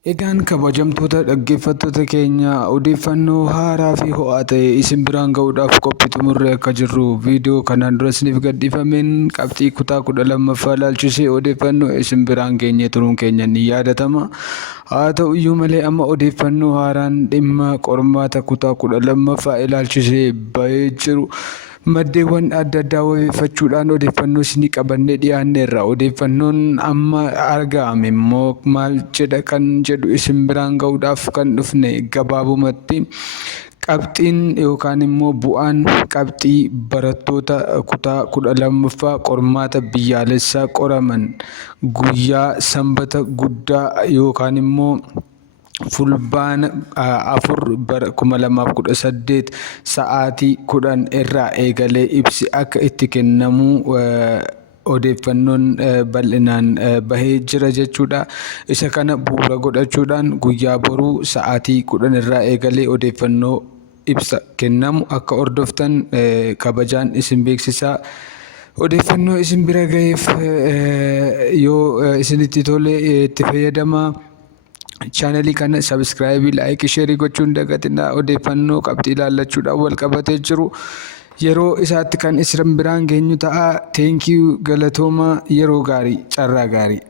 Egaan kabajamtoota dhaggeeffattoota keenya odeeffannoo haaraa fi ho'aa ta'e isin biraan ga'uudhaaf qophii xumurree akka jirru viidiyoo kanaan dura isiniif gadhiifameen qabxii kutaa 12ffaa ilaalchisee odeeffannoo isin biraan geenye turuun keenya ni yaadatama. Haa ta'u iyyuu malee amma odeeffannoo haaraan dhimma qormaata kutaa 12ffaa ilaalchisee bahee jiru. Maddeewwan adda addaa wabeeffachuudhaan odeeffannoo isinii qabannee dhiyaanneerra. Odeeffannoon amma argame immoo maal jedha kan jedhu isin biraan ga'uudhaaf kan dhufne gabaabumatti qabxiin yookaan immoo bu'aan qabxii barattoota kutaa 12ffaa qormaata biyyaalessaa qoraman guyyaa sanbata guddaa yookaan immoo fulbaana 4 bara 2018 sa'aatii 10 irraa eegalee ibsi akka itti kennamu odeeffannoon bal'inaan bahee jira jechuudha. Isa kana bu'uura godhachuudhaan guyyaa boruu sa'aatii 10 irraa eegalee odeeffannoo ibsa kennamu akka hordoftan kabajaan isin beeksisaa. Odeeffannoo isin bira ga'eef yoo isinitti tole itti fayyadamaa. Chaanalii kana sabskraayibii, laayikii, sheerii gochuun dagatinaa. Odeeffannoo qabxii ilaallachuudhaan wal qabatee jiru yeroo isaatti kan isin biraan geenyu ta'a. Thank you, galatoomaa, yeroo gaarii, carraa gaarii.